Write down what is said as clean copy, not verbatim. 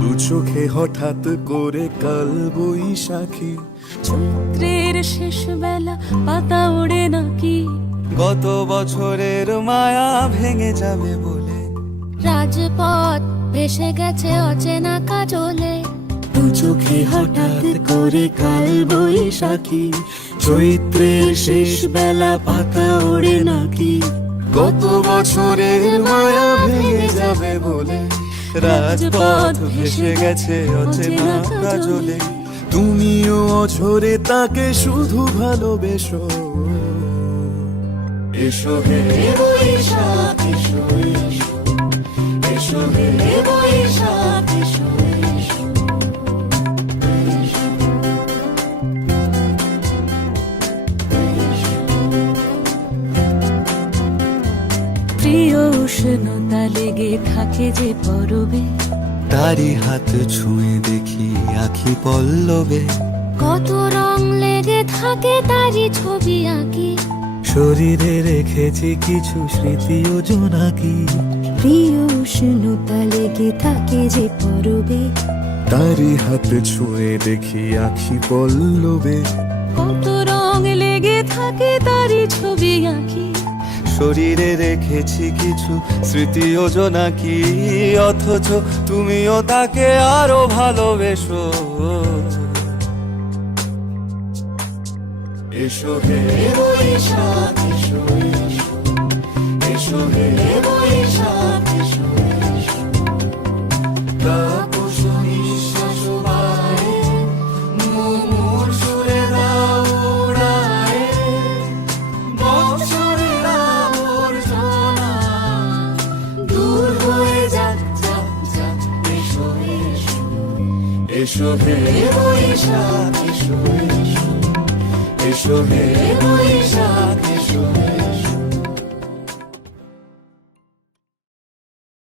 দু চোখে হঠাৎ করে কাল বৈশাখী, চৈত্রের শেষ বেলা পাতা ওড়ে নাকি, গত বছরের মায়া ভেঙে যাবে বলে, রাজপথ ভেসে গেছে অচেনা কাজলে। দু চোখে হঠাৎ করে কাল বৈশাখী, চৈত্রের শেষ বেলা পাতা ওড়ে নাকি, গত বছরের মায়া ভেঙে যাবে বলে, রাজপথ ভেসে গেছে অচেনা কাজলে। তুমিও অঝরে তাকে শুধু ভালোবেসো, এসো হে বৈশাখ এসো এসো, এসো হে বৈশাখ এসো এসো। প্রিয় উষ্ণতা লেগে থাকে যে পরবে, তারি হাত ছুঁয়ে দেখি আখি পল্লবে, কত রং লেগে থাকে তারই ছবি আঁকি। শরীরে রেখেছি কিছু স্মৃতি ও জোনাকি, প্রিয় উষ্ণতা লেগে থাকে যে পরবে, তারি হাত ছুঁয়ে দেখি আখি পল্লবে, কত রং লেগে থাকে তারই ছবি আঁকি। শরীরে রেখেছি কিছু স্মৃতি ও জোনাকি, অথচ তুমিও তাকে আরো ভালোবেসো, এসো হে বৈশাখ এসো এসো, এসো হে বৈশাখ এসো এসো। তাপস নিঃশ্বাস বায়ে, মুমুর সুরে দাও উড়ায়ে, বৎসরের আবর্জনা দূর হয়ে যাক যাক যাক, এসো এসো, এসো হে বৈশাখ এসো এসো, এসো হে বৈশাখ এসো এসো।